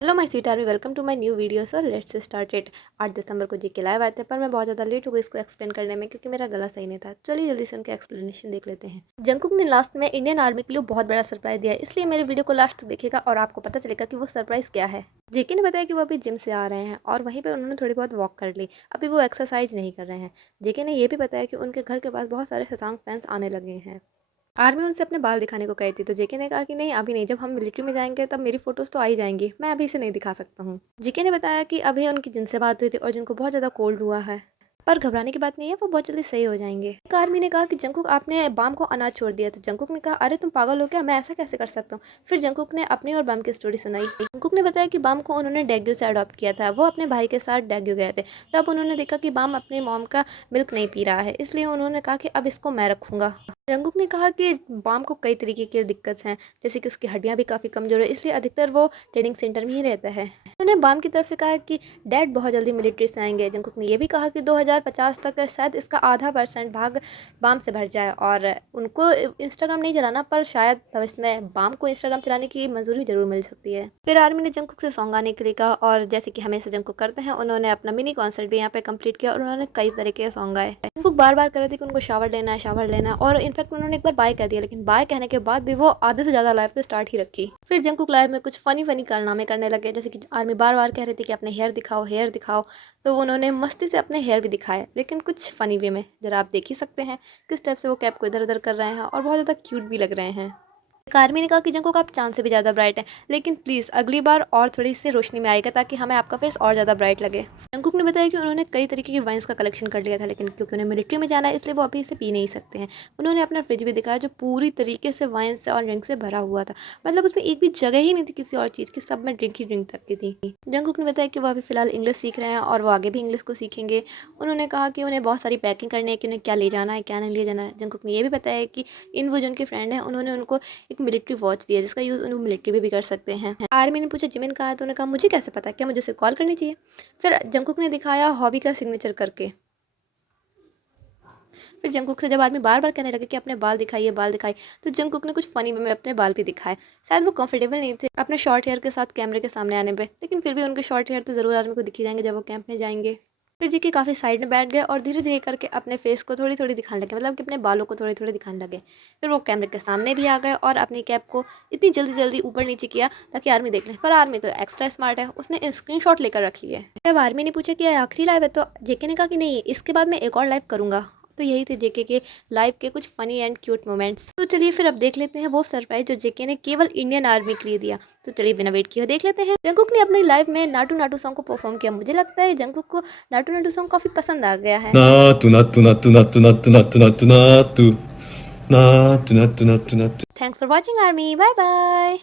Hello my sweet army, welcome to my new video. Sir let's start it. 8 दिसंबर को GK live आए थे, पर मैं बहुत ज़्यादा लेट हो गई इसको एक्सप्लेन करने में क्योंकि मेरा गला सही नहीं था। चलिए जल्दी से उनके एक्सप्लेनेशन देख लेते हैं। जंकुक ने लास्ट में इंडियन आर्मी के लिए बहुत बड़ा सरप्राइज दिया है, इसलिए मेरे वीडियो को लास्ट तक देखिएगा और आपको पता चलेगा कि वो सरप्राइज क्या है। जेके ने बताया कि वो अभी जिम से आ रहे हैं और वहीं पर उन्होंने थोड़ी बहुत वॉक कर ली। अभी वो एक्सरसाइज नहीं कर रहे हैं। जेके ने यह भी बताया कि उनके घर के पास बहुत सारे शशांक फैंस आने लगे हैं। आर्मी उनसे अपने बाल दिखाने को कही थी, तो जेके ने कहा कि नहीं अभी नहीं, जब हम मिलिट्री में जाएंगे तब मेरी फोटोज़ तो आ ही जाएंगी, मैं अभी इसे नहीं दिखा सकता हूँ। जेके ने बताया कि अभी उनकी जिनसे बात हुई थी और जिनको बहुत ज़्यादा कोल्ड हुआ है, पर घबराने की बात नहीं है, वो बहुत जल्दी सही हो जाएंगे। एक आर्मी ने कहा कि जंकुक आपने बाम को अनाज छोड़ दिया, तो जंकुक ने कहा अरे तुम पागल हो क्या, मैं ऐसा कैसे कर सकता हूँ। फिर जंकुक ने अपनी और बाम की स्टोरी सुनाई। जंकुक ने बताया कि बाम को उन्होंने डेग्यू से अडॉप्ट किया था, वो अपने भाई के साथ डेग्यू गए थे। तब उन्होंने देखा कि बाम अपनी मॉम का मिल्क नहीं पी रहा है, इसलिए उन्होंने कहा कि अब इसको मैं रखूँगा। जंकुक ने कहा कि बाम को कई तरीके की दिक्कत हैं, जैसे कि उसकी हड्डियां भी काफ़ी कमज़ोर है, इसलिए अधिकतर वो ट्रेनिंग सेंटर में ही रहता है। उन्होंने बाम की तरफ से कहा कि डैड बहुत जल्दी मिलिट्री से आएंगे। जंकुक ने यह भी कहा कि 2050 तक शायद इसका आधा % भाग बाम से भर जाए और उनको इंस्टाग्राम नहीं चलाना, पर शायद भविष्य में बाम को इंस्टाग्राम चलाने की मंजूरी जरूर मिल सकती है। फिर आर्मी ने जंकुक से सॉन्ग आने के लिए कहा और जैसे कि हमेशा जंकुक करते हैं, उन्होंने अपना मिनी कॉन्सर्ट भी यहाँ पे कंप्लीट किया और उन्होंने कई तरह के सॉन्ग गाए। जंकुक बार बार कर रहे थे कि उनको शावर लेना है, शावर लेना है, और इनफैक्ट उन्होंने एक बार बाय कह दिया, लेकिन बाय कहने के बाद भी वो आधे से ज़्यादा लाइव को स्टार्ट ही रखी। फिर जंकुक लाइव में कुछ फनी कारनामे करने लगे, जैसे कि आर्मी बार बार कह रही थी कि अपने हेयर दिखाओ, हेयर दिखाओ, तो उन्होंने मस्ती से अपने हेयर भी दिखाए, लेकिन कुछ फ़नी वे में। जरा आप देख ही सकते हैं किस टाइप से वो कैप को इधर उधर कर रहे हैं और बहुत ज़्यादा क्यूट भी लग रहे हैं। एक आर्मी ने कहा कि जंकुक आप चांद से भी ज़्यादा ब्राइट हैं, लेकिन प्लीज़ अगली बार और थोड़ी सी रोशनी में आएगा ताकि हमें आपका फेस और ज़्यादा ब्राइट लगे। जंकुक ने बताया कि उन्होंने कई तरीके की वाइन्स का कलेक्शन कर लिया था, लेकिन क्योंकि उन्हें मिलिट्री में जाना है इसलिए वो अभी इसे पी नहीं सकते हैं। उन्होंने अपना फ्रिज भी दिखाया जो पूरी तरीके से वाइन से और ड्रिंक से भरा हुआ था, मतलब उसमें एक भी जगह ही नहीं थी किसी और चीज़ की, सब में ड्रिंक ही ड्रिंक तक की थी। जंकुक ने बताया कि वो अभी फिलहाल इंग्लिश सीख रहे हैं और वो आगे भी इंग्लिश को सीखेंगे। उन्होंने कहा कि उन्हें बहुत सारी पैकिंग करनी है कि उन्हें क्या ले जाना है, क्या नहीं ले जाना है। जंकुक ने यह भी बताया कि इन वो जो उनके फ्रेंड हैं, उन्होंने उनको एक मिलिट्री वॉच दिया जिसका यूज़ उन्हें मिलिट्री में भी कर सकते हैं। आर्मी ने पूछा जिमिन कहाँ है, तो उन्होंने कहा मुझे कैसे पता, क्या मुझे उसे कॉल करनी चाहिए। फिर जंकुक ने दिखाया हॉबी का सिग्नेचर करके। फिर जंकुक से जब आदमी बार बार कहने लगे कि अपने बाल दिखाइए, बाल दिखाइए, तो जंकुक ने कुछ फनी वे में अपने बाल भी दिखाए। शायद वो कंफर्टेबल नहीं थे अपने शॉर्ट हेयर के साथ कैमरे के सामने आने पे, लेकिन फिर भी उनके शॉर्ट हेयर तो ज़रूर आर्मी को दिखी जाएंगे जब वो कैंप में जाएंगे। फिर जी के काफ़ी साइड में बैठ गए और धीरे धीरे करके अपने फेस को थोड़ी थोड़ी दिखाने लगे, मतलब कि अपने बालों को थोड़ी थोड़ी दिखाने लगे। फिर वो कैमरे के सामने भी आ गए और अपनी कैप को इतनी जल्दी जल्दी ऊपर नीचे किया ताकि आर्मी देख ले, पर आर्मी तो एक्स्ट्रा स्मार्ट है, उसने स्क्रीनशॉट लेकर रखी है। जब आर्मी ने पूछा कि आखिरी लाइव है, तो जेके ने कहा कि नहीं, इसके बाद मैं एक और लाइव करूँगा। तो यही थे जेके के लाइव के कुछ फनी एंड क्यूट मोमेंट्स। तो चलिए फिर अब देख लेते हैं वो सरप्राइज जो जेके ने केवल इंडियन आर्मी के लिए दिया। तो चलिए बिना वेट किए देख लेते हैं। जंकुक ने अपनी लाइव में नाटू नाटू सॉन्ग को परफॉर्म किया। मुझे लगता है जंकुक को नाटू नाटू सॉन्ग काफी पसंद आ गया है। नाटू नाटू नाटू नाटू नाटू नाटू नाटू नाटू नाटू नाटू नाटू नाटू। Thanks for watching army, bye bye.